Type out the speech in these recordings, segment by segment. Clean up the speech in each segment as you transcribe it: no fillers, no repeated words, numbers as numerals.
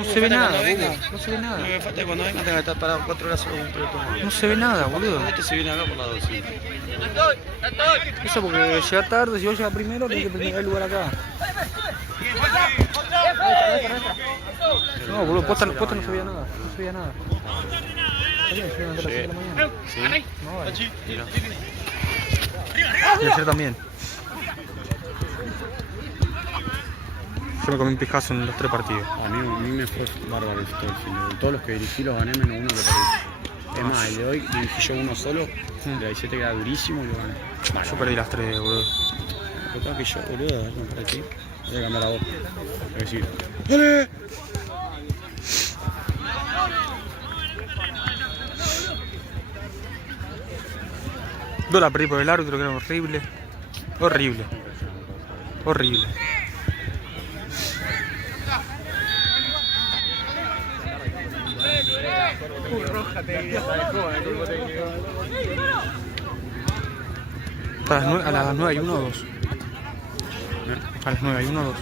No se ve nada, boludo. No se ve Lo nada. que falta es cuando venga tenga que estar parado 4 horas solo con un pelotón. No se ve nada, boludo. Este se viene acá por la 2, sí. Eso porque llega tarde, si vos llegas primero, tenés que tener el lugar acá. No, boludo, posta no se veía nada. No se veía nada. Llegué a las 7 de la mañana. Sí. No, vale. Mira. Y ayer también. Yo me comí un pijazo en los 3 partidos. A mí me fue bárbaro esto del fin. Todos los que dirigí los gané menos uno que perdí. Es más, el de hoy dirigí yo uno solo. De la 17 que era durísimo y lo gané. Yo perdí las 3, boludo. Lo tengo que yo, boludo, no para ti. Voy a cambiar la voz. Voy a decir, ¡dale! Yo la perdí por el árbitro, que era horrible. Horrible. Horrible. A las 9 hay 1 o 2. A las 9 hay 1 o 2.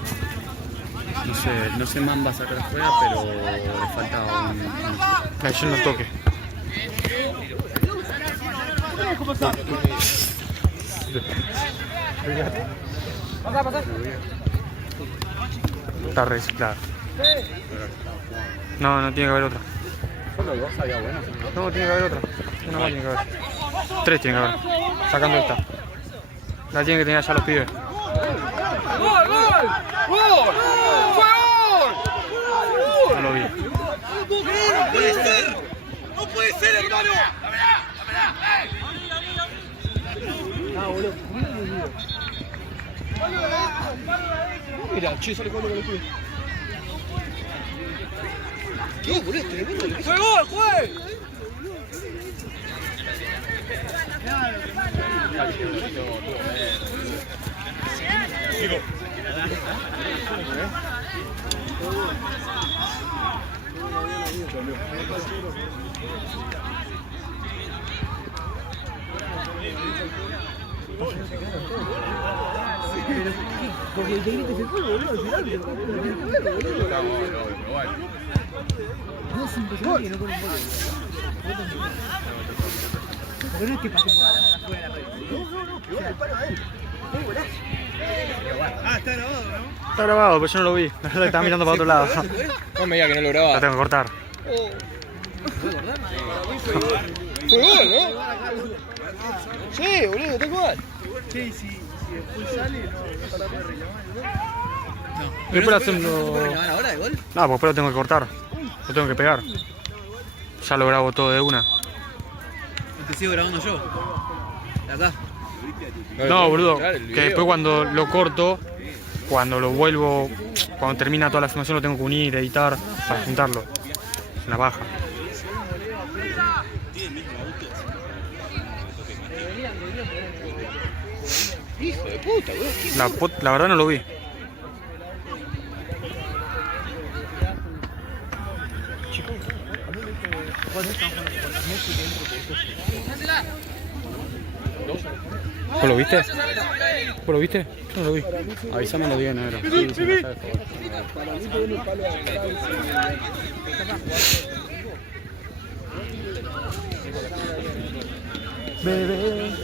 No sé Mamba sacar afuera, pero le falta un... La yo no toque. Está reciclada. No, no tiene que haber otra. Solo dos había buenas. No, tiene que haber otra. Una más tiene que haber. 3 tiene que haber. Sacando esta. La tienen que tener ya los pibes. ¡Gol, gol! ¡Gol! ¡Fue gol! No lo vi. ¡No puede ser! ¡No puede ser, hermano! Mira, che, sale jugando con el pibe. ¿Qué, boludo? Es tremendo. ¡Fue gol, juez! Porque el técnico se fue, boludo, al final. No, es impresionante que no pone un gol. Porque no es que pase por afuera de la red. No, que gol, para a él. Muy buenazo. Ah, está grabado, ¿no? Está grabado, pero yo no lo vi. La verdad estaba mirando para otro lado. No me diga que no lo La grababa. tengo que cortar. Fue gol, ¿no? Sí, boludo, tal cual. Che, si después sale, no para poder reclamar, ¿no? Después lo hacemos. reclamar ahora de gol? No, porque después lo tengo que cortar. Lo tengo que pegar. Ya lo grabo todo de una. Te sigo grabando yo. Acá. No, boludo. Que después cuando lo corto, cuando lo vuelvo, cuando termina toda la filmación lo tengo que unir, editar, para juntarlo. Es una baja. Hijo de puta, boludo. La verdad no lo vi. ¿Vos lo viste? ¿Vos lo viste? Yo no lo vi. Avísame los días de enero. Para mí te viene el palo de acá. Bebé.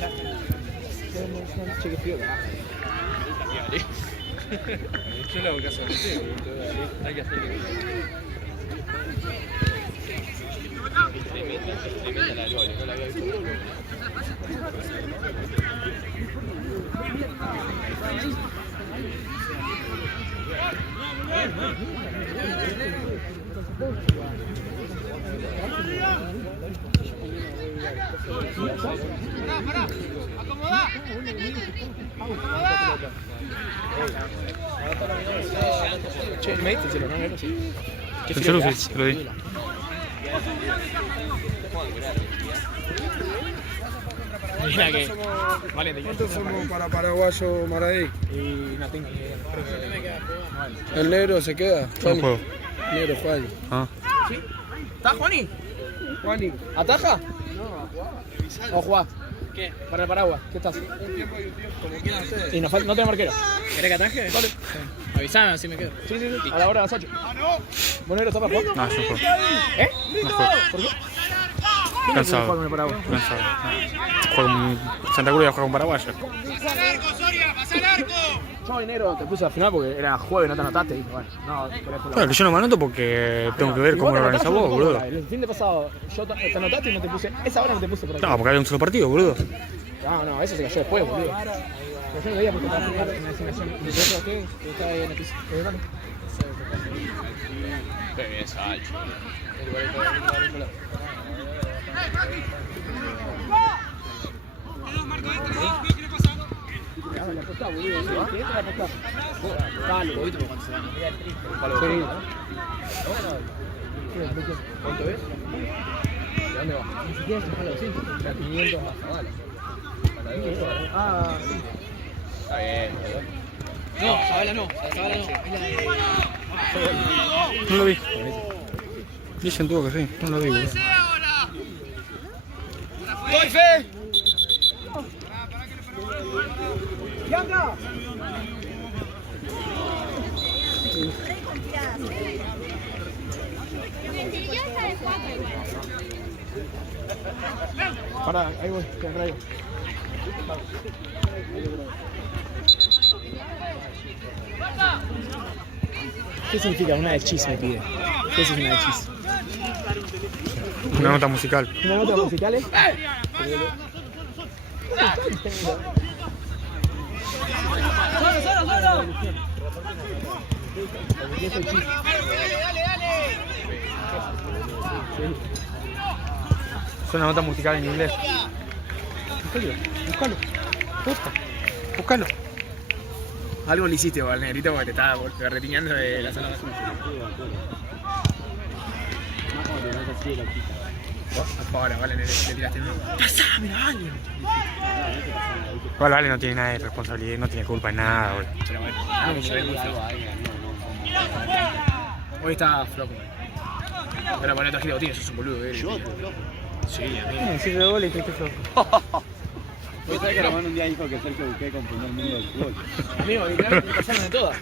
Che, qué frío que baja. Yo le hago caso a usted, hay que hacerle Pará, acomodá. Che, ¿me diste el celular, no? Sí. El celu sí, te lo di. Mira que. Vale, ¿Cuántos somos para paraguayo Maradí? Y no tengo ni idea. El negro se queda. No Juani. juego. Negro, Juani. Ah. ¿Está Juani? Juani. ¿Ataja? ¿O Juá? ¿Qué? Para el paraguas, ¿qué estás? Y no tengo marquero. ¿Querés que ataje? Vale. Avisame así me quedo. Sí, a la hora de las 8. ¿Vos negro estás para jugar? No, yo juego. ¿Eh? No juego. ¿Por qué? Cansado. Con el paraguas. Cansado. Juego con Santa Cruz y juego con Paraguayo. Yo enero te puse al final porque era jueves, no te anotaste. Y dije, bueno, no, por eso. Claro, que yo no me anoto porque tengo que ver cómo lo organizás vos, boludo. El fin de pasado yo te anotaste y no te puse. Esa hora no te puse por aquí. No, porque había un solo partido, boludo. No, eso se cayó después, boludo. Pero yo no veía porque estaba en la asignación. ¿Y vos qué? Que estaba ahí en el piso. Vale. Qué bien, Salcho. La apostá, boludo. ¿Qué es la apostá? Dale, boludo, cuando se van. Sí. ¿Cuánto es? ¿De dónde va? Ni siquiera es un palo de 5. Era 500 más Zavala. Ah, sí. Está bien, No, Zavala no. Zavala no. No lo vi. Dicen tuvo que sí, no lo vi, boludo. ¡Doy fe! ¡Bianca! Pará, ahí voy, te traigo. ¿Qué significa una de chis me pide? ¿Qué es una de chis? Una nota musical. ¿Una nota musical? Es una nota musical en inglés. Búscalo. Búscalo. Algo le hiciste, vos, al negrito, porque te estaba retiñando de la zona azul. Ahora, vale, le tiraste uno. ¡Pasame, vale! Igual Vale no tiene nada de responsabilidad, no tiene culpa en nada, boludo. Pero bueno, yo muy flojo. Hoy está flojo. Pero bueno, trajiste botines, sos un boludo, ¿Yo? Sí, amigo. Sí, de gol y triste flojo. ¿Vos sabés que Román un día dijo que Sergio Busquets confundió el mundo del fútbol? Amigo, literalmente me pasaron de todas.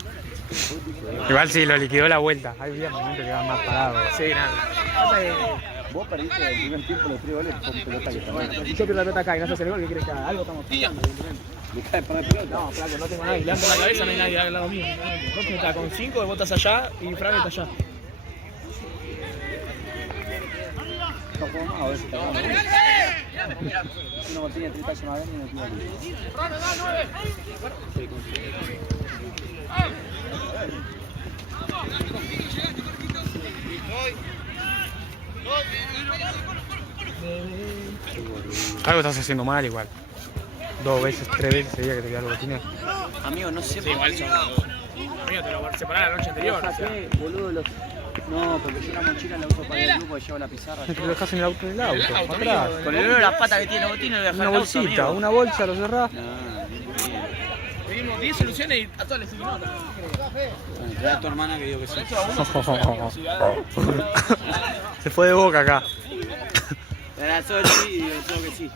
Igual sí, lo liquidó la vuelta. Hay días momentos que van más parados. Sí, nada. Vos perdiste el primer tiempo los 3 goles con pelota que está buena. Si yo pierdo la pelota acá y no se hace el gol, ¿qué querés que haga? Algo estamos fallando, evidentemente. ¿Le cae para la pelota? No, flaco, no tengo nadie. Le ando la cabeza, no hay nadie al lado mío. Vos que estás con 5, vos estás allá y Fraga está allá. No juego más, a ver si está bueno. Una botella de 30 más grande y no tiene Algo estás haciendo mal igual. 2 veces, 3 veces ese día que te quedas los botines. Amigo, no sé Sí, igual son. Amigo, te lo separás la noche anterior. O sea. Boludo, los... No, porque yo la mochila la uso para el grupo y llevo la pizarra. Te lo dejas en el auto, atrás. Con el olor a la pata que tiene el botín, lo voy a dejar Una bolsita, una bolsa, lo cerrás. No, Pedimos 10 soluciones y a todas les dimos nota. bueno, trae a tu hermana que digo que sí. Se fue de boca acá. Era solo sí y yo creo que sí.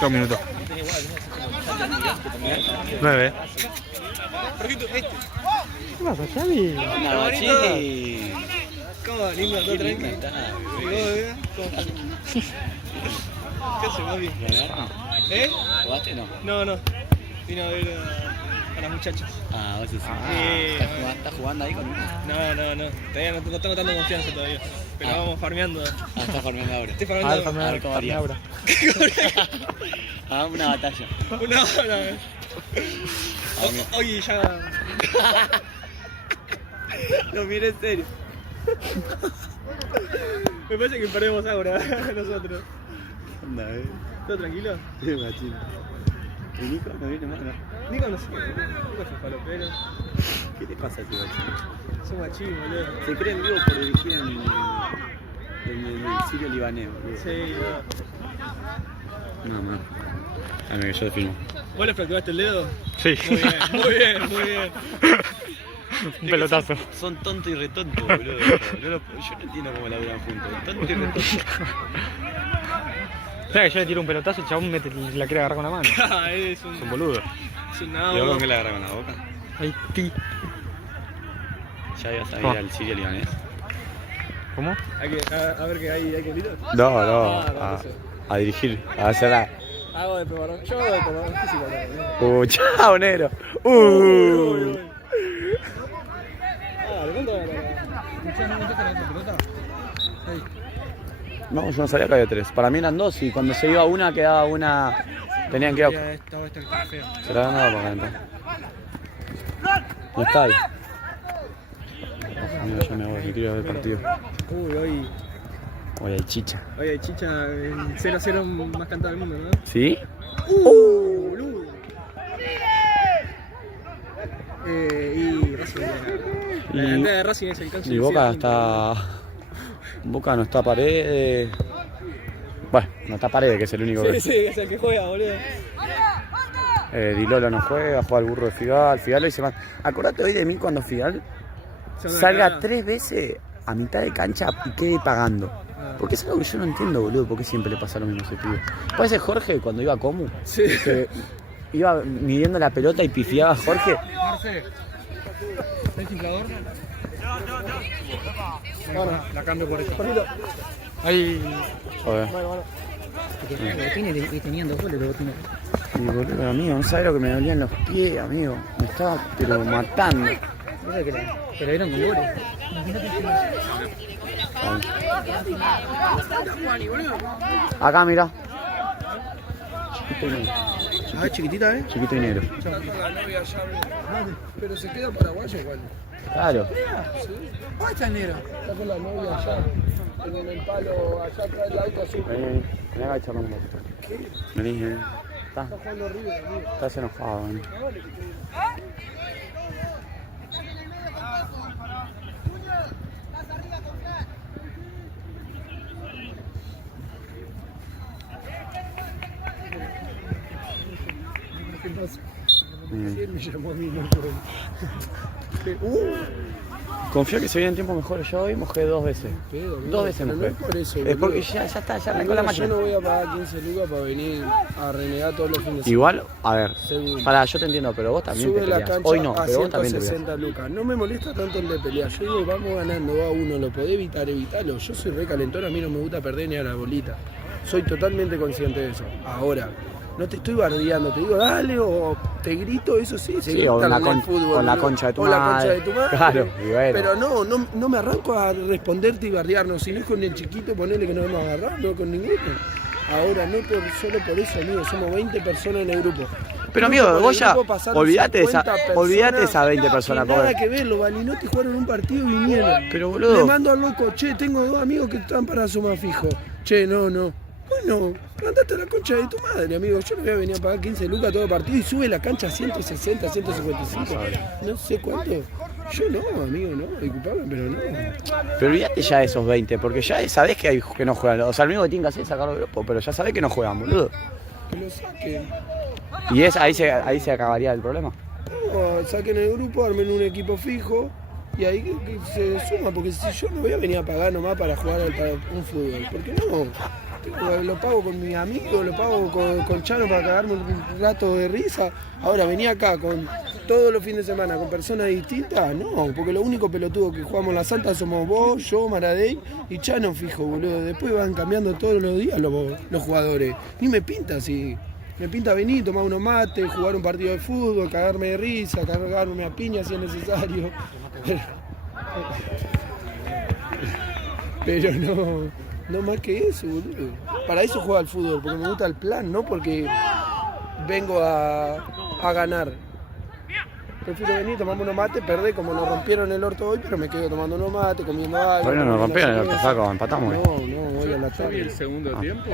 Dos minutos. 9. ¿Qué pasa, Xavi? Una bachili. ¿Cómo? Lindo, todo tranquilo. ¿Qué hace, papi? ¿Eh? ¿Jugaste no? No. Vine a ver a las muchachas. Ah, vos sí. Sí. ¿Estás jugando ahí con uno? No. Todavía no tengo tanta confianza todavía. Pero vamos farmeando. Ah, estás farmeando ahora. Estoy A ver, farmeando. A ver cómo haría. ahora. Ah, una batalla. No. Oye, ya. Lo miro en serio. Me parece que perdemos ahora nosotros. Anda, ¿Todo tranquilo? Qué machín. ¿Y Nico no viene más? No. Nico no sé. Nico es un falopero. ¿Qué te pasa a ese machín? Es un machín, boludo. Se creen vivos por dirigir en el Sirio libanés, boludo. Sí, No. Amigo, yo te filmo. ¿Vos le fracturaste el dedo? Sí. Muy bien. Un pelotazo. Son tontos y retontos, boludo. Yo no entiendo cómo laburan juntos. Tonto y retonto. ¿Sabes que yo le tiro un pelotazo y el chabón la quiere agarrar con la mano? Es un... Es un boludo. Es un ¿Y nabo. vos con qué la agarras con la boca? Haití. Ya ibas a ir al Siria libanés. ¿Cómo? Hay que, a ver que hay colitas. No, Ah, a dirigir, a hacer la... Hago de preparador. Yo hago de preparador físico. Chao, negro. ¿De cuánto va la No, yo no sabía que había 3. Para mí eran 2 y cuando se iba una quedaba una... Tenían que ir a... Se la han dado para adentro. No está ahí. Mira, yo me voy, me quiero ver el partido. Hoy Hoy hay chicha. hay chicha 0-0 más cantada del mundo, ¿no? ¿Sí? Boludo. Y Racing. La delantera de Racing es el canso. Y Boca está... Boca no está Paredes. Bueno, no está Paredes, que es el único que... Sí, es el que juega, boludo. Di Lolo no juega el burro de Figal. Figal lo dice más. Acordate hoy de mí cuando Figal salga 3 veces a mitad de cancha y quede pagando. Porque es algo que yo no entiendo, boludo, porque siempre le pasa lo mismo a ese pibe. Parece Jorge cuando iba a Comu. Sí. Que iba midiendo la pelota y pifiaba a Jorge. ¿Es inflador? Bueno, La cambio por eso. Jorgito. Ahí. Joder. Bueno. Tenían 2 goles de botines. Y boludo, amigo, no sabes lo que me dolían los pies, amigo. Me estaba pero matando. Que le dieron con goles. Acá, mira. Chiquito y negro. Ah, chiquitita, ¿eh? Chiquito y negro. Pero se queda paraguayo igual. Claro. ¿Dónde está el negro? Está con la novia allá. En el palo, allá atrás del auto azul. Vení acá y charlamos un poquito. Vení. Está jugando River, amigo. Estás enojado, vení. ¿Qué pasa? Bien. Sí, me llamó a mí, no Confío que se vienen tiempos mejores. Yo hoy mojé 2 veces. Pedo, 2 veces no mojé. es por eso, Es porque boludo. ya está, ya arrancó Amigo, la yo máquina. no voy a pagar 15 lucas para venir a renegar todos los fines de semana. Igual, a ver, Seguro. yo te entiendo, pero vos también Sube te la peleás. cancha Hoy no, a pero vos también te peleás. 160 lucas. No me molesta tanto el de pelear. Yo digo, vamos ganando, va uno, lo podés evitar, evitalo. Yo soy re calentón, a mí no me gusta perder ni a la bolita. Soy totalmente consciente de eso. Ahora, no te estoy bardeando, te digo, dale, o te grito, eso sí, se grita o en la en el fútbol. con la boludo. concha de tu O la madre. concha de tu madre. Claro, y bueno. Pero no me arranco a responderte y bardearnos. Si no es con el chiquito, ponele que no vamos a agarrar, no con ninguno. Ahora, no solo por eso, amigo, somos 20 personas en el grupo. Pero amigo, Por el vos ya grupo pasaron olvidate de 50 esas 20 personas, Nada pobre. que ver, los Balinotti jugaron un partido y vinieron. Pero boludo. Le mando al loco, che, tengo 2 amigos que están para sumar fijo. Che, no. Bueno, andate a la concha de tu madre, amigo. Yo no voy a venir a pagar 15 lucas todo partido y sube la cancha a 160, 155. No sé cuánto. Yo no, amigo, no. Disculpame, pero no. Pero olvidate ya de esos 20, porque ya sabés que hay que no juegan. O sea, lo único que tienen que hacer es sacarlo del grupo, pero ya sabés que no juegan, boludo. Que lo saquen. Y ahí se acabaría el problema. No, saquen el grupo, armen un equipo fijo y ahí que se suma, porque si yo no voy a venir a pagar nomás para jugar para un fútbol, ¿por qué no? Lo pago con mis amigos, lo pago con Chano para cagarme un rato de risa. Ahora venía acá con todos los fines de semana con personas distintas, no, porque lo único pelotudo que jugamos la Santa somos vos, yo, Maradei y Chano fijo, boludo. Después van cambiando todos los días los jugadores. Ni me pinta así. Me pinta venir, tomar unos mates, jugar un partido de fútbol, cagarme de risa, cagarme a piña si es necesario. Pero no más que eso, boludo. Para eso juego al fútbol, porque me gusta el plan, no porque vengo a ganar. Prefiero venir, tomamos unos mates, perder como nos rompieron el orto hoy, pero me quedo tomando unos mates, comiendo algo. Bueno, nos rompieron el orto, saco, empatamos. No, hoy a la Yo vi el tarde. segundo tiempo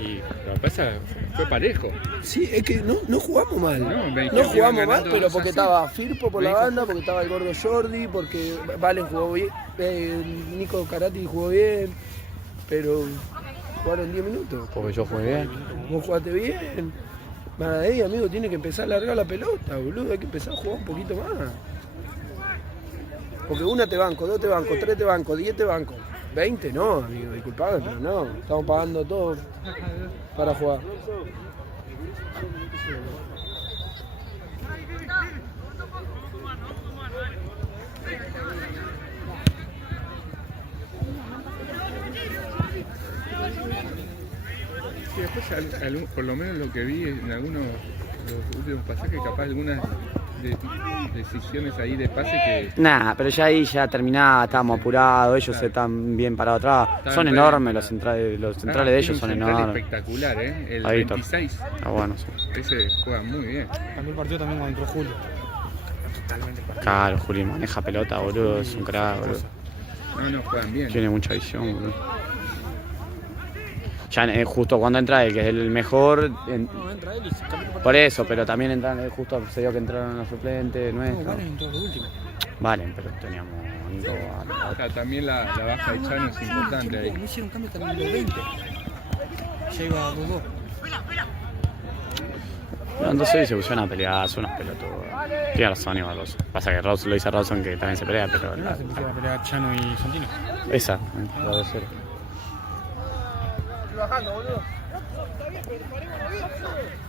y lo que pasa fue parejo. Sí, es que no jugamos mal. No, me dijeron No que jugamos iban mal, ganando pero 2-0. porque estaba Firpo por la Me dijo- banda, porque estaba el gordo Jordi, porque Valen jugó bien, Nico Carati jugó bien, pero jugaron 10 minutos. Porque yo jugué bien. Vos jugaste bien. Maradei, amigo, tiene que empezar a largar la pelota, boludo. Hay que empezar a jugar un poquito más. Porque una te banco, 2 te banco, 3 te banco, 10 te banco. 20 no, amigo, disculpame, pero no. Estamos pagando todo para jugar. Sí, después, por lo menos lo que vi en algunos los últimos pasajes, capaz algunas decisiones ahí de pase que... Nah, pero ya ahí ya terminaba, estábamos apurados, ellos están bien parados atrás. Son enormes los centrales de ellos, son enormes. Espectacular, el ahí 26. Ah, bueno, sí. Ese juega muy bien. Cambió el partido también cuando entró Julio. Totalmente el partido. Claro, Juli maneja pelota, boludo, es un crack, boludo. No, juegan bien. Tiene mucha visión, boludo. Ya justo cuando entra él, que es el mejor. No, entra él y se cambia el partido. Por eso, pero también entran, justo se dio que entraron los suplentes No, nuestros. valen en todo lo último. Valen, pero teníamos O sea, también la baja de Chano es importante ahí. No hicieron cambio también en los 20. Ya iba 2-2. No, entonces se pusieron a pelear, son unos pelotudos. Tiene razón igual Rawson. Pasa que lo dice Rawson que también se pelea, pero. No, se empezaron a pelear Chano y Santino. Esa, la 2-0.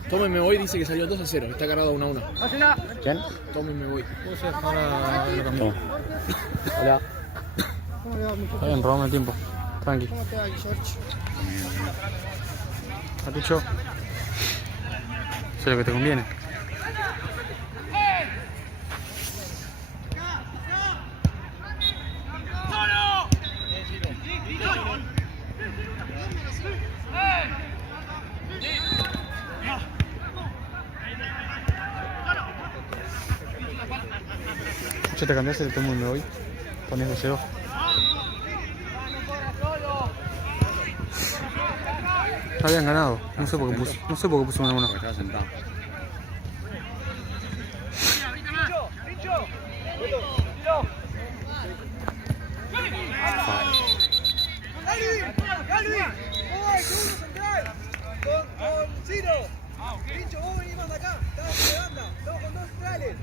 Tome me voy, dice que salió 2-0, está cargado 1-1. ¿Quién? Tome me voy. Puede ser, ahora lo cambió. Toma. Hola. Está bien, robamos el tiempo. Tranqui. Patucho. Sé lo que te conviene. ¿Ya te cambiaste el tomo y me voy? Pones 2-0. Habían ganado. No sé por qué puso 1-1. Porque estaba sentado. Con Ciro. Pincho, vos venís más de acá. Estamos de banda. Estamos con 2 centrales.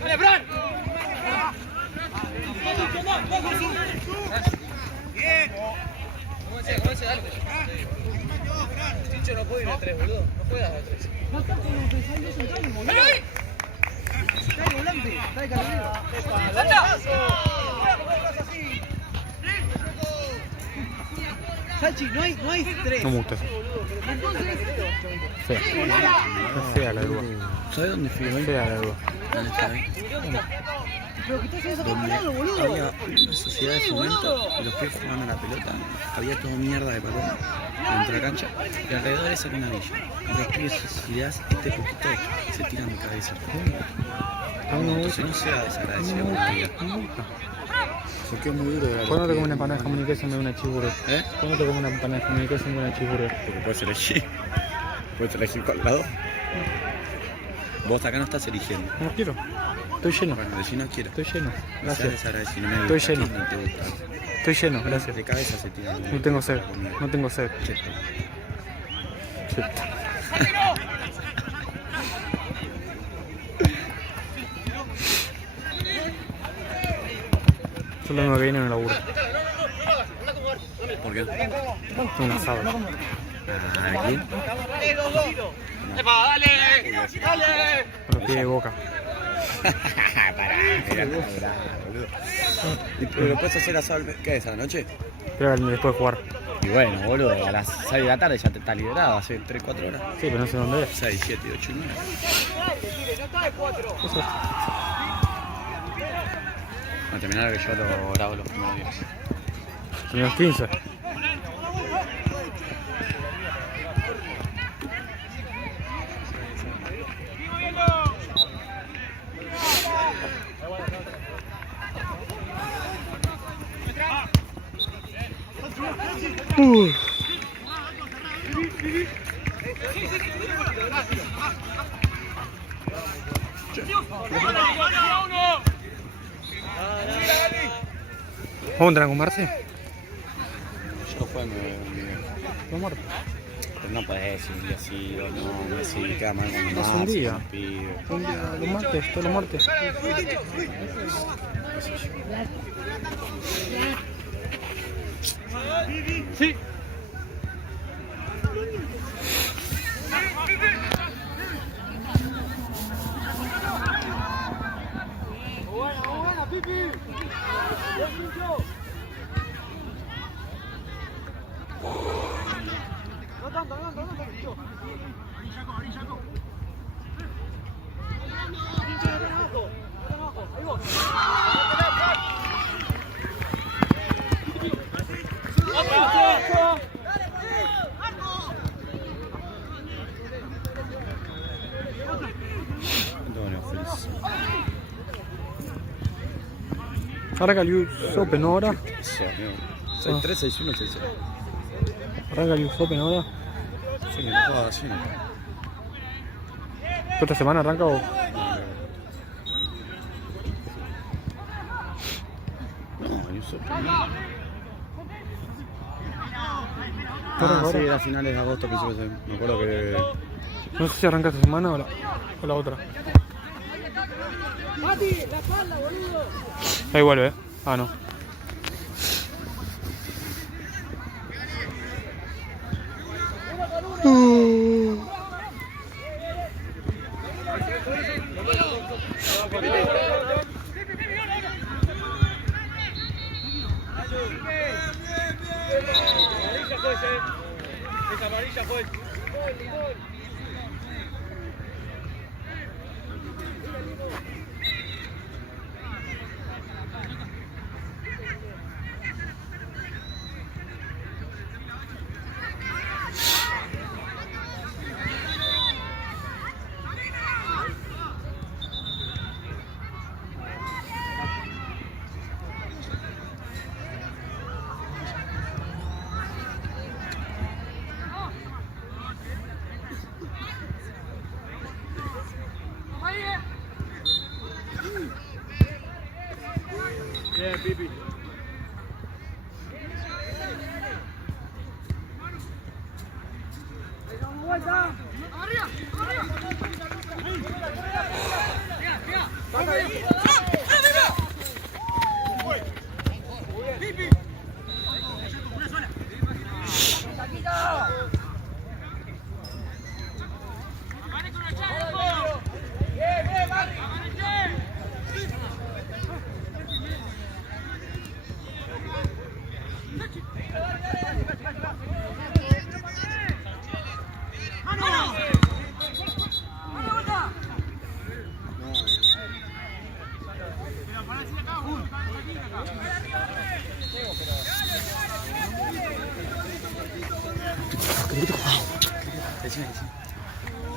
¡Dale, Fran! ¡Bien! Cómanse, dale. Chicho no puede ir a 3, boludo. No juegas a 3. ¡Dale ahí! ¡Dale, volante! ¡Dale, carrilero! Salchi, no hay 3. No me gusta eso. Fea. Es fea la duda. ¿Sabes dónde fui hoy? Fea la duda. ¿Dónde está ahí? Pero que estás en esa Donde temporada, boludo. había una sociedad de fomento y los pibes jugando a la pelota, había todo mierda de balón dentro de la cancha y alrededor de esa era una villa. Y los pibes, si le das este poquito, se tiran de cabeza. Entonces no sea desagradecido. Se quedó muy duro de la ¿Cuándo te comes una empanada de jamón y queso en vez de una cheeseburger? ¿Eh? ¿Cuándo te comes una empanada de jamón y queso en vez de una cheeseburger? Porque puedes elegir. Puedes elegir cuál lado. Vos acá no estás eligiendo. No quiero. Estoy lleno. Bueno, si no quieres. Estoy lleno. Seas Gracias. desagradecido. No me Estoy gusta, lleno. no te gusta. Estoy lleno, gracias. De cabeza se tiran. No tengo sed. No tengo sed. Cheto. Cheto. Yo lo único que viene en el laburo. ¿Por qué? Tengo un asado. Aquí. Con los pies de Boca. Pará, boludo. ¿Y pero puedes hacer asado qué es a la noche? Pero después de jugar. Y bueno, boludo, a las 6 de la tarde ya te está liberado, hace 3, 4 horas. Sí, pero no sé dónde es. 6, 7, 8 y 9. Eso. A terminar que yo lo grabo los primeros días. Menos 15. ¿Vamos a entrar con Marce? Yo juego Lo muerto. pero no podés decir un día sí o no, Messi queda mal con Es un día. pibe. Un día, los martes, todos los martes. Sí. Buena, Pipi. No tanto. Ahí vos. Arranca el US Open ahora. Eso, amigo. 6-3, 6-1, 6-0. Arranca el US Open ahora. Sí, me jodas así. ¿Esta semana arranca o...? No, yo soy. Ahora. Sí, era finales de agosto, principios de... Me acuerdo que... No sé si arranca esta semana o la otra. Mati, la espalda, boludo. Ahí vuelve, ¿eh? Ah, no. Esa amarilla fue. Bien, Pipi. Vuelta.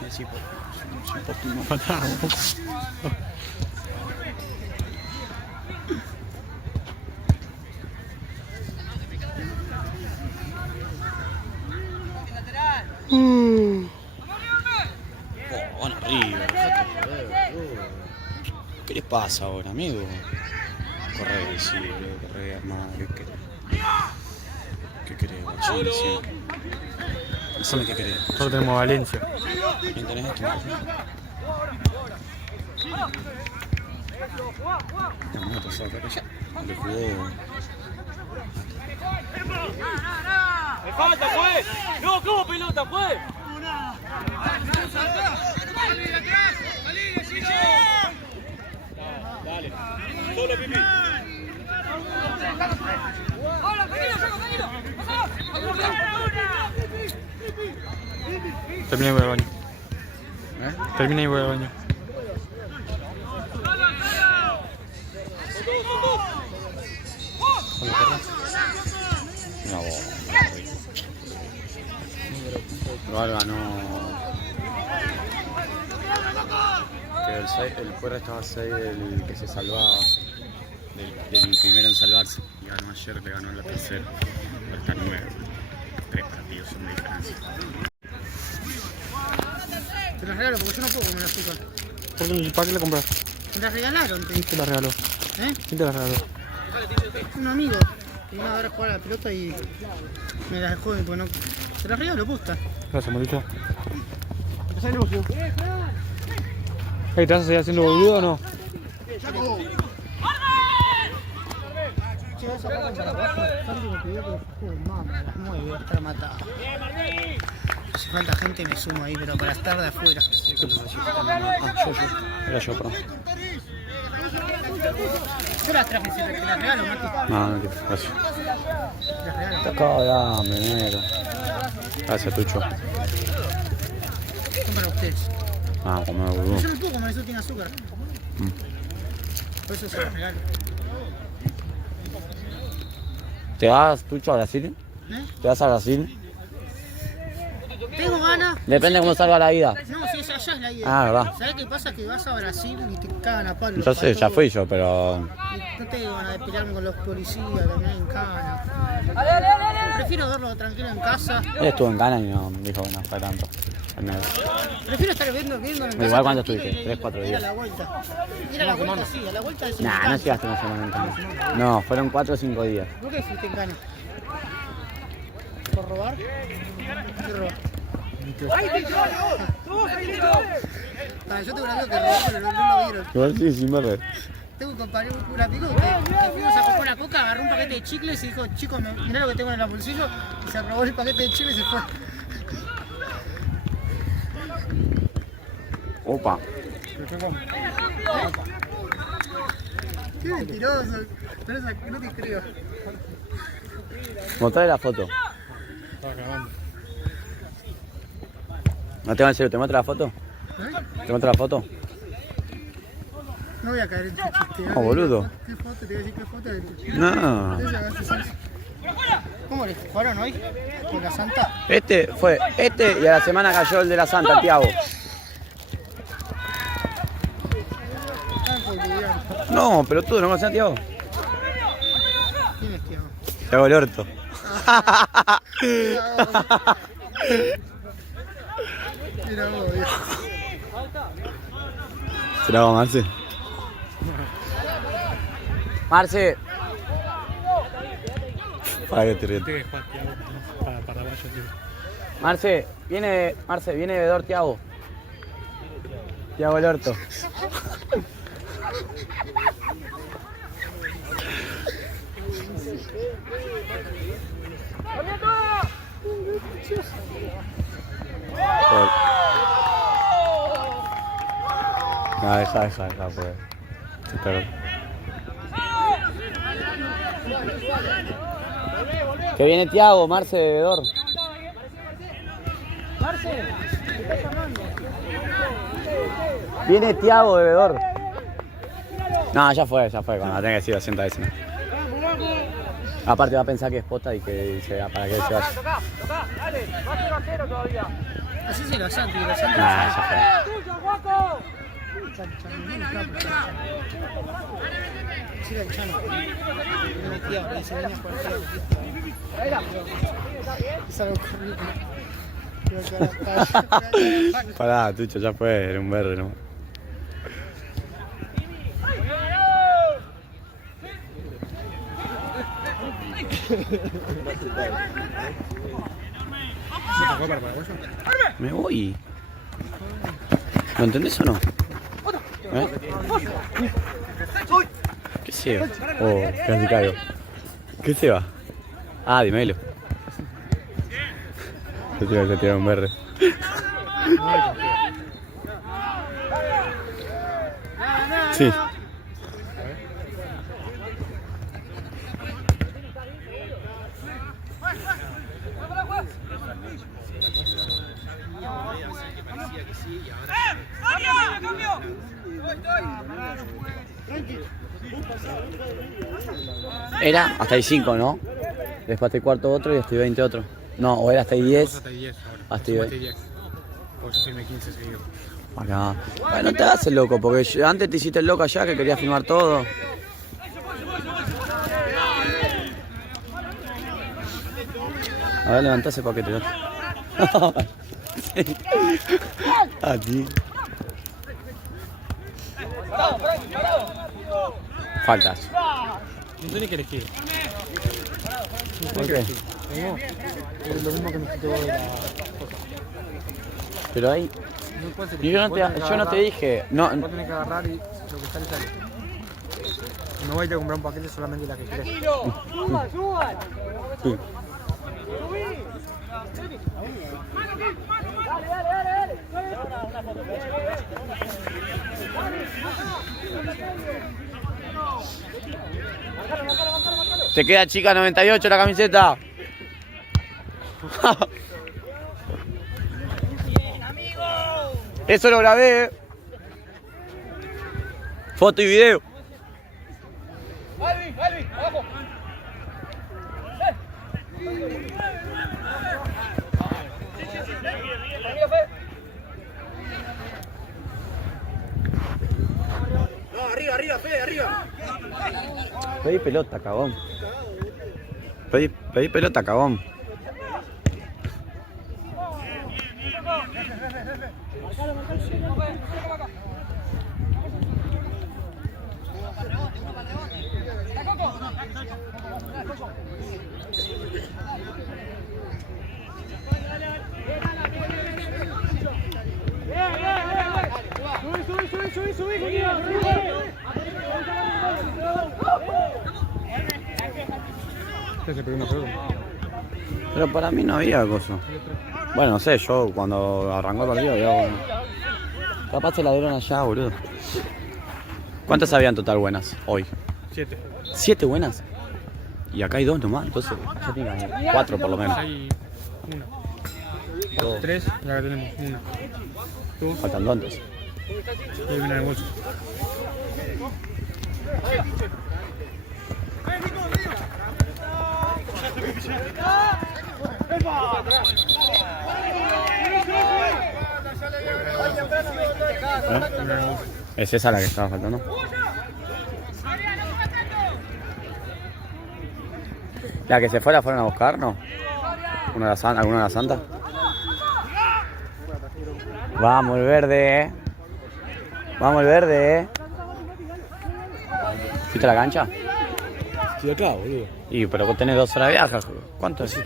Sí, Faltaba un poco. Bueno, River, ¿qué les pasa ahora, amigo? Correr, sí, boludo, correr, no, ¿qué querés, guachín, siempre? Decime qué querés. Nosotros tenemos Valencia. ¿Quién tenés aquí? No, no, pasó acá, ya. Le jugó. ¡Me falta, pues! ¡No, como pelota, pues! Dale, solo Pipi. Termina y voy al baño. ¿Eh? Termina y voy al baño. No, igual ganó. Que el fuera estaba 6 del que se salvaba. Del primero en salvarse. Y ganó ayer, le ganó en la tercera. hasta 9. 3 partidos son de diferencia. Te las regalo porque yo no puedo comer azúcar. ¿Para qué la compras? Me las regalaron, te ¿Quién dije. te la regaló? ¿Eh? ¿Quién te la regaló? Un amigo que vino a ver jugar a la pelota y me las dejó y pues no. Te las regalo, posta. Gracias, Mauricio. Hey, ¿te vas a seguir haciendo boludo o no? Che, vas a sacar para abajo. Santi me pidió que lo juegue, mamá, a las 9 voy a estar matado. Si falta gente me sumo ahí, pero para estar de afuera. Era yo, perdón. Yo las traje, te las regalo, Mati. No, no, gracias. Las regalo. Te acabo de hambre, negro. Gracias, Tucho. Son para ustedes. Ah, comer boludo. Yo no puedo comer, eso tiene azúcar. Por eso se las regalo. ¿Te vas, Tucho, a Brasil? ¿Eh? ¿Te vas a Brasil? Tengo ganas. Depende cómo salga la ida. No, si esa allá es la idea. Ah, verdad. ¿Sabés qué pasa? Que vas a Brasil y te cagan a palo. Ya sé, ya fui yo, pero... No tengo ganas de pelearme con los policías, de me en cana. Prefiero verlo tranquilo en casa. Él estuvo en Cana y no dijo que no fue tanto. Prefiero estar viendo en casa. Igual, ¿cuánto tranquilo estuviste? y 3, 4 ir a días. la vuelta. Ir a la vuelta, sí, a la vuelta de Nah, no llegaste una semana en Cana. No, fueron 4 o 5 días. ¿Por qué fuiste en cana? ¿Por robar? ¿Qué robar? Yo tengo un amigo que robó, pero no lo vieron. Igual sí, sin verle. Tengo un compañero, un amigo que fuimos a comprar la coca, agarró un paquete de chicles y dijo, chicos, mirá lo que tengo en el bolsillo, y se robó el paquete de chicles y se fue. Opa. Qué mentiroso, no te creo. Mostrale la foto. Estaba grabando. No te va en serio, ¿te muestro la foto? ¿Te muestro la foto? No voy a caer en tu chiste. No, boludo. ¿Qué foto? Te voy a decir qué foto. No. ¿Cómo le jugaron hoy? ¿Con la Santa? Este y a la semana cayó el de la Santa, Tiago. No, pero tú no conoces a Tiago. ¿Quién es Tiago? Tiago el orto. Mira vos, viejo. ¿Se la va, Marce? Marce. Para que te ríes. Marce, viene bebedor Tiago. Tiago el orto. No, deja, pues. Espera. Que viene Tiago, Marce, bebedor. Marce, ¿te estás llamando? Viene Tiago, bebedor. No, ya fue, cuando la tenga que decir 200 veces. Aparte va a pensar que es posta y que se va para que se vaya. Así se lo Santi, lo Santi. Nah, ya fue. Sí, el Chano. Me metía, me dice, venía a jugar es algo corrido. Pará, Tucho, ya fue, era un verde, ¿no? Me voy. ¿Lo entendés o no? ¿Eh? ¿Qué se va? Oh, casi caigo. ¿Qué se va? Ah, dímelo. Se tira un verde. Sí. Era hasta ahí 5, ¿no? Después hasta el cuarto otro y hasta el 20 otro. No, o era hasta el 10. Hasta 10 ahora. Hasta el 10. Por eso firme 15 seguido. Acá. Bueno, no te hagas el loco, porque antes te hiciste el loco allá que querías filmar todo. A ver, levantá ese paquete. ¿No? Sí. A ti. Faltas. No tenés que elegir. ¿Por qué? Es lo mismo que me quitó de la cosa. Pero ahí. No puedes Y elegir. yo no te dije. No, Vos tenés que agarrar y lo que sale, sale. No vais a comprar un paquete solamente la que querés. sí. Se queda chica 98 la camiseta. Eso lo grabé. Foto y video. Pedí pelota, cagón. Pedí pelota, cagón. Pero para mí no había cosa. Bueno, no sé, yo cuando arrancó el partido había uno. Capaz se la dieron allá, boludo. ¿Cuántas había en total buenas hoy? 7. ¿7 buenas? Y acá hay 2 nomás, entonces ya tienen 4 por lo menos. Hay 1. Dos. 3, ya que tenemos 1. 2, Faltan 2 entonces. y una de bolso. Es esa la que estaba faltando. La que se fue la fueron a buscar, ¿no? ¿Alguna de la Santa? Vamos el verde, Vamos el verde, ¿Fuiste a la cancha? Estoy acá, boludo. Y pero tenés 2 horas de viaje. ¿Cuánto es?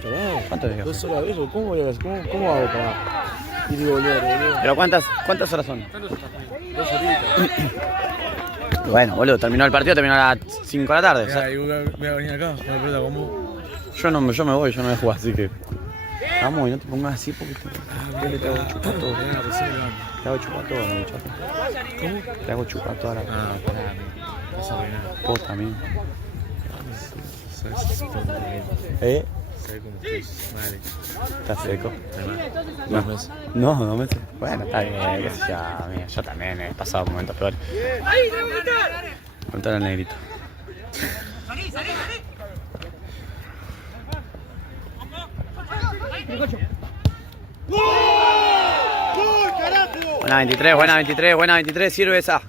¿Cuánto es viaje? 2 horas de eso, ¿cómo hago para ir y volver, boludo? ¿Pero cuántas horas son? 2 horitas. Bueno, boludo, terminó el partido, terminó a las 5 de la tarde. Ya, y voy a venir acá con la pelota con vos. Yo me voy, yo no voy a jugar, así que... Vamos, y no te pongas así porque te hago chupar todo. Te hago chupar todo, muchacho. ¿Cómo? Te hago chupar toda la... Ah, pará, vas a venir. Vos también. ¿Sabes cómo estoy? Madre. ¿Estás seco? No. 2 meses. No meses. Bueno, está bien, qué sé yo, amigo. Yo también he pasado momentos peores. Preguntale al negrito. Buena 23, sirve esa.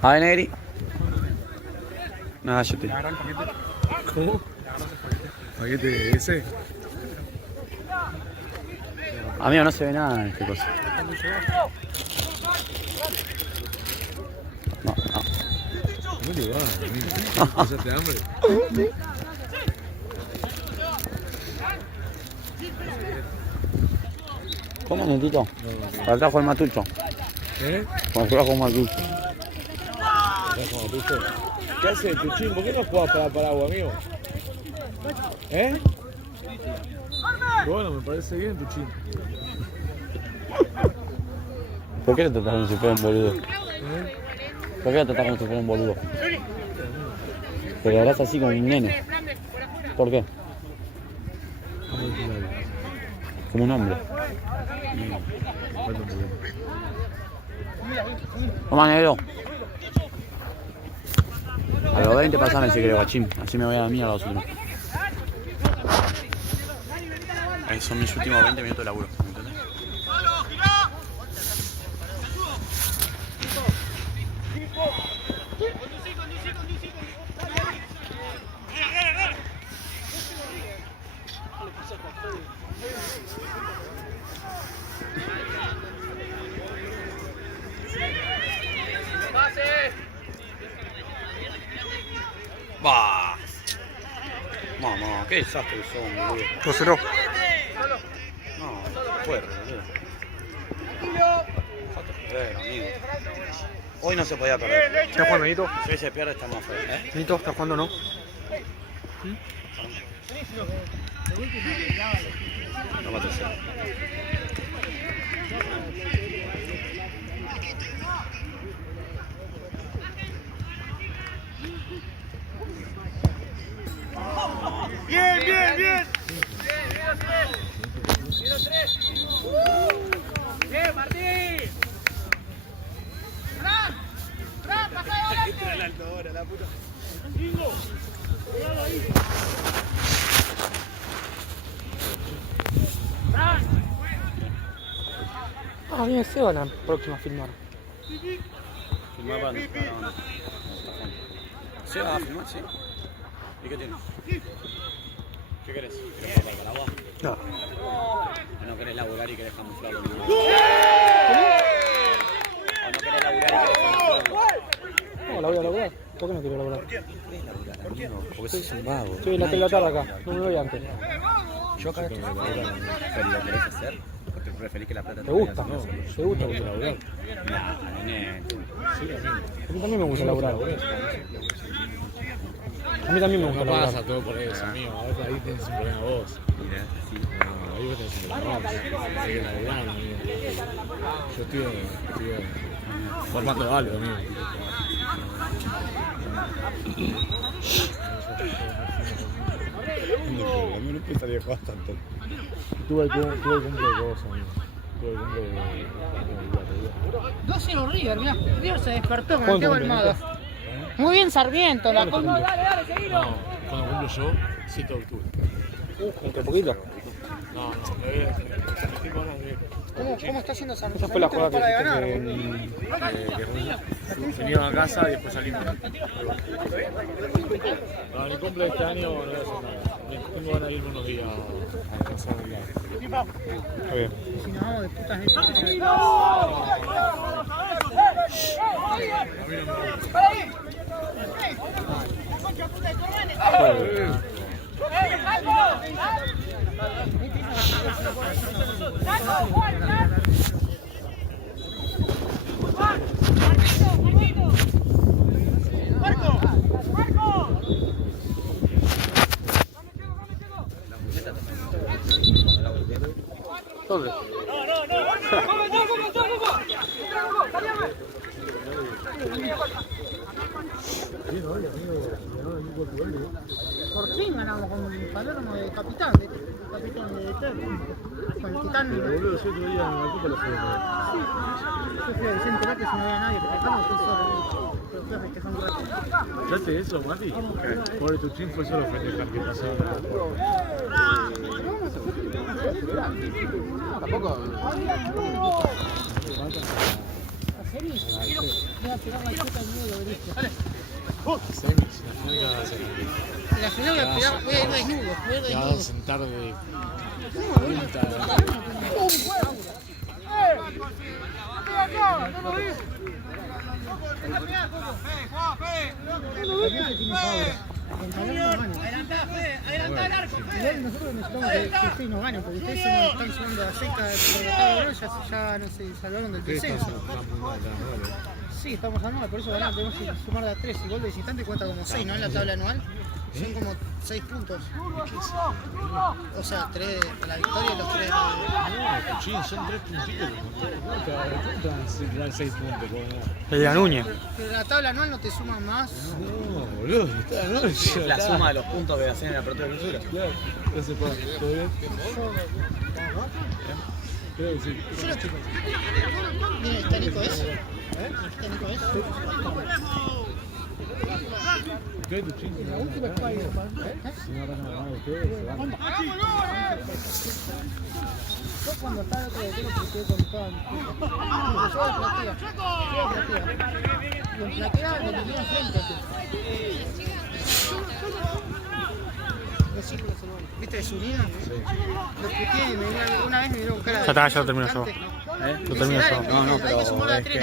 A ver, Negri. Nada, yo te... ¿Cómo? ¿Paquete ese? Amigo, no se ve nada en este cosa. No. ¿Cómo te va, amigo? ¿Pasaste hambre? ¿Cómo, Nutito? Para trajo el matucho. ¿Eh? Para trajo el matucho. ¿Qué haces, Tuchín? ¿Por qué no jugás para Paraguay, amigo? ¿Eh? Bueno, me parece bien, Tuchín. ¿Por qué te tratas como si fuera un boludo? ¿Eh? ¿Por qué te tratas como si fuera un boludo? Pero hablas así como un nene. ¿Por qué? Como un hombre. Toma, negro. Pero 20 pasame si querés, guachín. Así me voy a la mierda los últimos. Son mis últimos 20 minutos de laburo. ¿Me entendés? ¡Bah! Mamá, qué desastre que son, boludo. 2-0. No, fuerte, boludo. Dejate joder, amigo. Hoy no se podía perder. ¿Estás jugando, Nito? Si hoy se pierde, estamos feos, ¿eh? Nito, ¿estás jugando o no? No va a tercero. Bien, bien, bien. Bien, Martín. Fran, pasa adelante. Ah, viene Seba la próxima a filmar. Filmar para ¿Se va a filmar? Sí. ¿Y qué tiene? ¿Qué querés? ¿Querés papar para el agua? No. ¿No querés laburar y querés camuflarlo? ¿O no querés laburar y querés camuflarlo? No, la voy a lograr. ¿Por qué no quiero lograr? ¿Por qué laburar, amigo? Porque sos un vago. Estoy en la tele tarde acá, no me voy antes. Yo acá estoy laburando, pero ¿lo querés hacer? Porque preferís que la plata ¿Te gusta? ¿Te gusta que laburar? Nah, nene. A mí también me gusta laburar. A mí también me gusta laburar. Pasa todo por eso, amigo. Ahora ahí tenés un problema vos. Mirá, sí. No, ahí vos tenés un problema vos. Hay que laburar, amigo. Yo estoy formando algo, amigo. A mí no empezaría a jugar tanto. Tuve el cumple de cosas, amigo. Tuve el cumple de 2-0 River, mirá. River se despertó con ¿Cuánto el Teo cumple, Almada. Muy bien Sarmiento, la No, cuando cumplo yo, 7 de octubre. ¿Entre poquito? No, ¿Cómo está haciendo Esa Sarmiento? fue la jugada que para de hiciste ganar. veníamos a casa y después salimos. No, mi cumple de este año no voy a hacer nada. Tengo ganas de irme unos días a descansar un lado. Está bien. Si nos vamos de putas de ¿Dónde? Por fin ganamos con Palermo de capitán, capitán de con el titán. Boludo, yo otro día en la Copa lo fui a Yo fui a Vicente López y no había nadie festejando, fui solo. Pero fui a festejar un rato. ¿Ya hace eso, Mati? Pobre tu chin fue solo festejar que pasaba. ¿Tampoco? ¿Semis? Voy a pegar la chota al medio de obelisco. Semis, la final que vas a hacer. En la final voy a pegar, voy a ir desnudo, voy a ir Te vas a desnudo. sentar de punta. Adelantá el arco. Igual nosotros necesitamos que ustedes nos ganen, porque ustedes están sumando a seca por ya no se salvaron del descenso. Sí, estamos a 9, por eso ganamos, tenemos que sumar de a 3 y gol de visitante cuenta como 6, ¿no? En la tabla anual. Son como 6 puntos. O sea, 3 de la victoria y los 3 de... No, chin, son 3 puntitos. ¿Cómo te vas a dar cuenta si te dan 6 puntos? El de la Núñez. Pero la tabla anual no te suma más. No, boludo, está, no, La suma de los puntos que hacen en la apertura de clausura. Claro, no se puede. ¿Todo bien? Creo que sí. Bien, ¿el técnico es? ¿El técnico es? Ustedes, tus chicos. La última es Spider-Man. Yo cuando estaba otro de tiro porque con toda mi yo de platea. Y en platea lo tenía enfrente. Los círculos se lo ven. ¿Viste de su niño? Los que tienen, una vez me dieron cara de... Ya está, ya lo termino yo. Lo termino yo. No, pero es que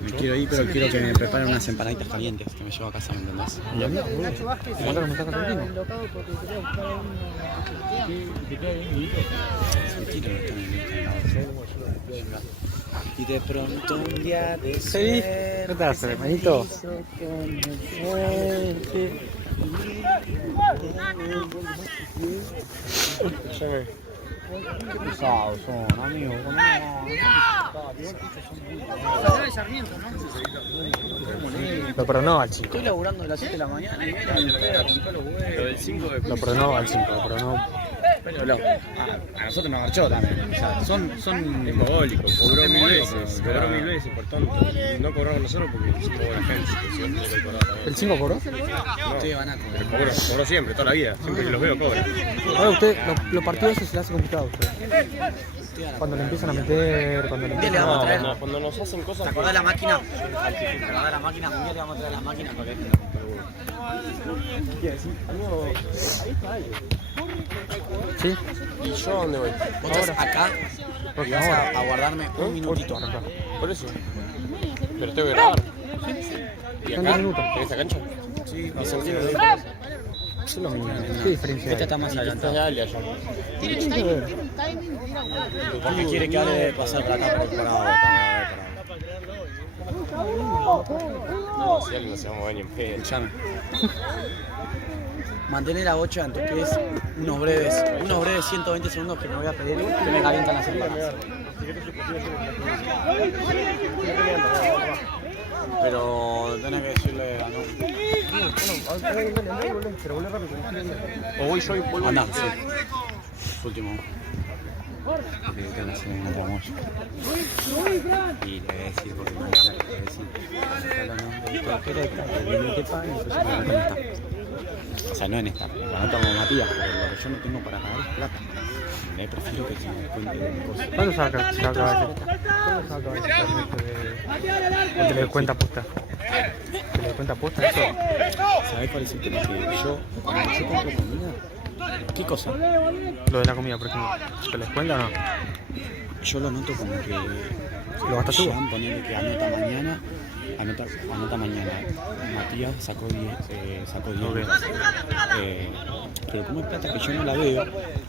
me quiero ir, pero quiero que me preparen unas empanaditas calientes que me llevo a casa, ¿me entendés? ¿Y a mí? Nacho Vázquez se ¿Cuánto me estás estaba contando? enlocado porque quería buscar a uno de platea. Y de pronto un día de Sí, ¿qué te hace, hermanito? Qué pesados son, amigos. Salió de Sarmiento, ¿no? Lo perdonó al 5. Estoy laburando de las 7 de la mañana y mira, lo del 5 de... Lo perdonó al 5, lo perdonó. Pero a nosotros nos marchó también. O sea, son Mogólicos, cobró 1000 veces, por tanto. No cobramos nosotros porque somos buena gente. ¿El 5 cobró? ustedes van a Pero cobró siempre, toda la vida. Siempre que los veo cobran. Ahora usted, los partidos se le hace complicado a usted. Cuando le empiezan a meter, cuando le Un día le empiezan vamos a a... traer. Cuando nos hacen cosas. ¿Te acordás de la máquina? ¿Te acordás de la máquina? Un día le vamos a traer la máquina porque ¿Sí? ¿Y yo dónde voy? vos estás acá y vas a guardarme un minutito. Por eso. Pero tengo que grabar. ¿Y Son acá? 10 minutos. ¿En esta cancha? Sí, ¿Y Santino de Es lo mismo. ¿Qué diferencia esta hay? está más Está adelantada. dale allá. Tiene timing, mira, Porque quiere que hable de pasar para acá por parado. No, si alguien no se va a mover ni en pedo. Escuchame. Mantener a Bocha en tus pies unos breves 120 segundos que me voy a pedir que me calientan las empanadas. Pero tenés que decirle a no. O voy yo y vuelvo. Anda, sí. Su último. Que te van a hacer un remojo. Y le voy a decir porque no está, le voy a decir. O sea, no en esta, la nota como Matías, pero lo que yo no tengo para pagar es plata. Le prefiero que se me cuente de cosas. ¿Cuándo se acaba ese? ¿Cuándo se acaba ese que le cuenta posta? ¿Que le cuenta posta eso? ¿Sabés cuál es el tema? Que yo, cuando yo compro comida, ¿qué cosa? Lo de la comida, por ejemplo. ¿Que les cuenta o no? Yo lo noto como que ¿Lo gastas tú? Jean, ponele que anota mañana. Matías sacó 10 lucas. Pero como es plata que yo no la veo,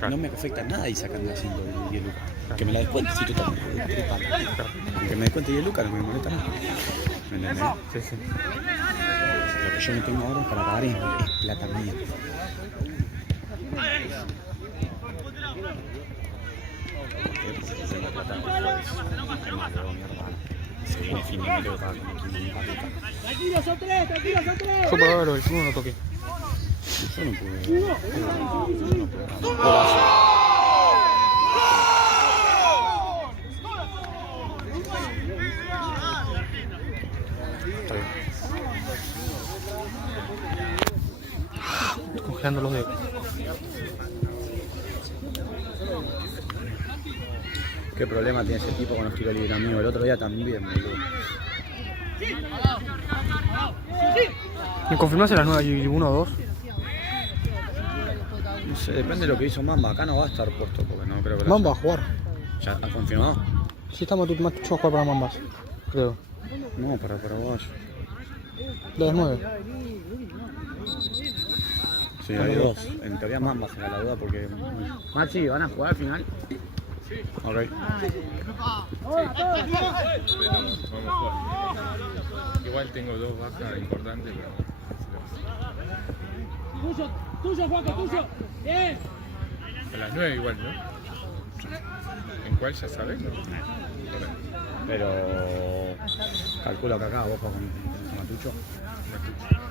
no me afecta nada y sacando haciendo 10 lucas. Que me la descuente si tú estás preparado. Aunque me descuente 10 lucas no me molesta nada. ¿Me entendés? Sí, sí. Lo que yo no tengo ahora para pagar es plata mía. Se viene fin de mes, tengo que pagar como 500 lucas. Yo por ahora lo del fútbol no toqué. Yo no puedo. Está bien. Estoy congelando los dedos. ¿Qué problema tiene ese tipo con los tiros libres, amigo? El otro día también, boludo. ¿Me confirmás a las 9 y 1 o 2? No sé, depende de lo que hizo Mamba. Acá no va a estar puesto porque no creo que... Mamba va a jugar. ¿Ya ha confirmado? Sí, estamos más a jugar para Mambas. Creo. No, para Paraguayo. De las 9. Sí, hay dos. En teoría Mamba será la duda porque... Machi, ¿van a jugar al final? Ok. Vamos a jugar. Igual tengo dos bajas importantes, pero... Tuyo, Juanco, tuyo. Bien. A las 9 igual, ¿no? ¿En cuál ya sabes? ¿No? Pero... Calculo que acá vos con Matucho.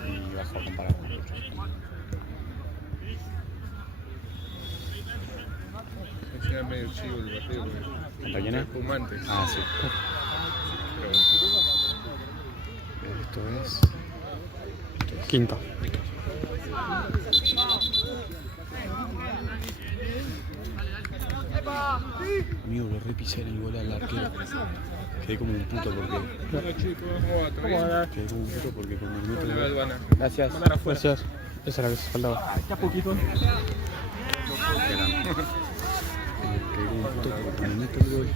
Y vas a comparar con Matucho. Era medio chivo el partido porque... ¿Contra quién es? Fumantes. Ah, sí. Pero Esto es... Quinta. Amigo, lo repisé en el gol al arquero. Quedé como un puto porque. Quedé como un puto porque cuando me meto el gol. Gracias. Gracias. Esa era la que se faltaba. Quedé como un puto porque cuando meto el gol,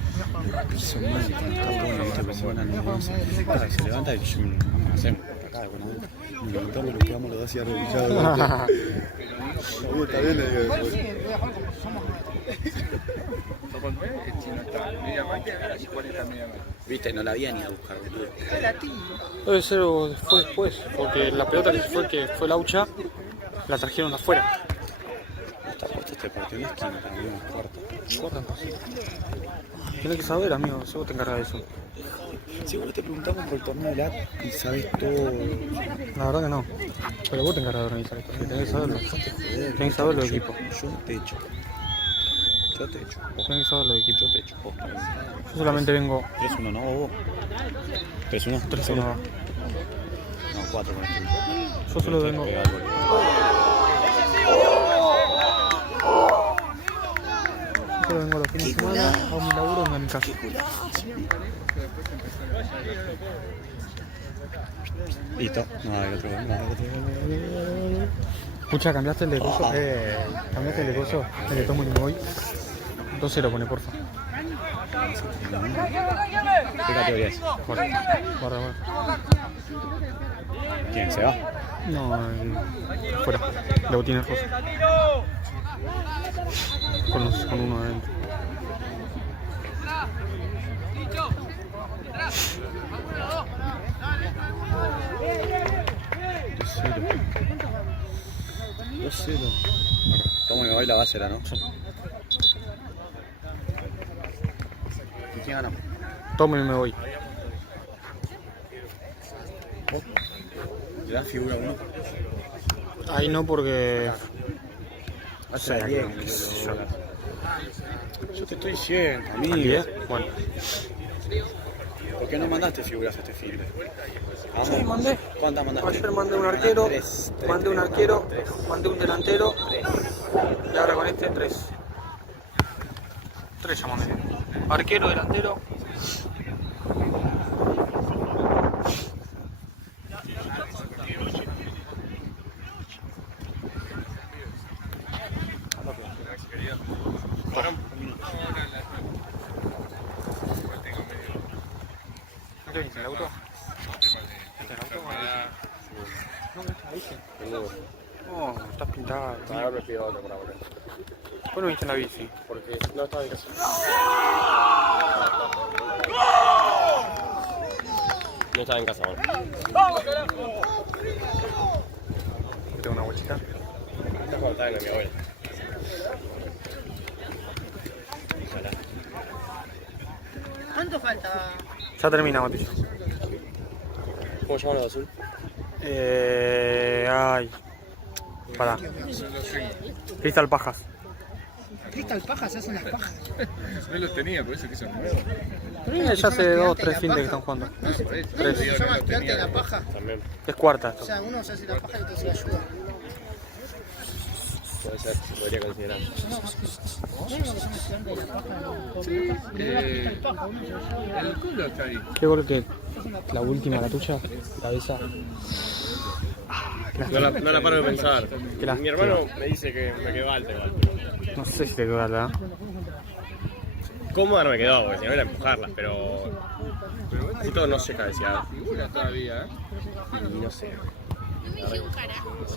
lo piso mal. Cuando está bueno, viste, que se van a no se levanta y yo me hacemos acá con la boca. Y levantamos, lo quedamos los dos así arrodillados. Está bien, le digo. Viste, no la había ni a buscar, boludo. Debe ser fue después, porque la pelota que fue Laucha, la trajeron de afuera. Esta puesta este partido no es quinta, amigo, es cuarta. Tienes que saber, amigo, si vos te encargas de eso. Seguro te preguntamos por el torneo de LAT y sabes todo. La verdad que no. Pero vos te encargas de organizar esto, tenés que saberlo. Tenés que saber los equipos. Yo te echo. Tenés que saber los equipos. Yo te echo. Yo solamente vengo 3-1, ¿no? ¿Vos? 3-1. 3-1. No, 4 con el Yo solo vengo. Yo vengo los fines de semana, hago mi laburo y me voy a mi casa. Listo. No, hay otro gol. Escucha, cambiaste el de coso. Cambiaste el de coso. El de Tomo y voy. 2-0 pone, porfa. ¿Qué categoría es? Guarda. ¿Quién se va? No, fuera. De botines rosa. Con uno adentro. Tomo y voy la base era, ¿no? Sí. ¿Y quién ganó? Tomo y me voy. ¿Le das figura 1? Ahí no porque... O sea, bien. Yo te estoy diciendo, amigo. ¿10? Bueno. ¿Por qué no mandaste figuras a este fin? Sí, mandé. ¿Cuántas mandaste? Ayer mandé un arquero, Tres. mandé un arquero, mandé un delantero y ahora con este 3. 3 ya mandé. Arquero, delantero. ¿No te viniste en el auto? ¿Viste en el auto? No, no está en la bici. No, estás pintado. Ahora me pido otro por ahora. ¿Vos no viste en la bici? Porque no estaba en casa. No estaba en casa, bueno. Tengo una bolsita. Esta cuando estaba en mi abuela. ¿Cuánto falta? Ya termina, Matillo. ¿Cómo llaman los azul? Ay. Pará. Cristal Pajas. Crystal Pajas se hacen las pajas. No los tenía, por eso que son nuevos. Ya hace 2 o 3 fines que están jugando. ¿No se llama estudiante de la paja? También. Es cuarta O esto. sea, uno se hace la paja y otro se la ayuda. Puede ser, se podría considerar. ¿No hay uno que se llama estudiante de la paja? Crystal Paja, uno se la ayuda. El culo está ahí. ¿Qué gol que la última, la tuya? Cabeza. No la paro de pensar. Qué lástima. Mi hermano me dice que me quedó alta igual. No sé si te quedó la. Cómoda no me quedó, porque si no era empujarlas, pero justo no sé cabecear. Figura todavía, Y no sé.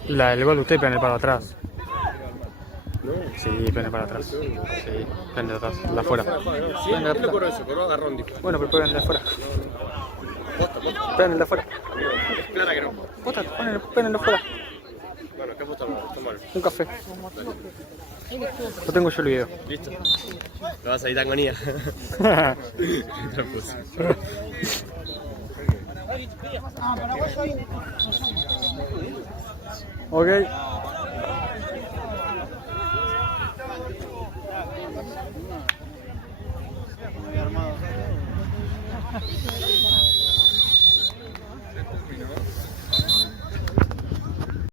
El gol de usted pega en el palo atrás. No. Sí, pega en el palo atrás. Sí, pega en el atrás. La afuera. Sí, él no corrió eso, corrió agarrón, dijo. Bueno, pero pega en el de afuera. Posta. Pega en el de afuera. Es clara que no. Posta, pega en el de afuera. Bueno, ¿qué posta no? Está mal. Un café. Lo tengo yo el video. ¿Listo? Lo vas a editar en agonía. Lo puse. Ok.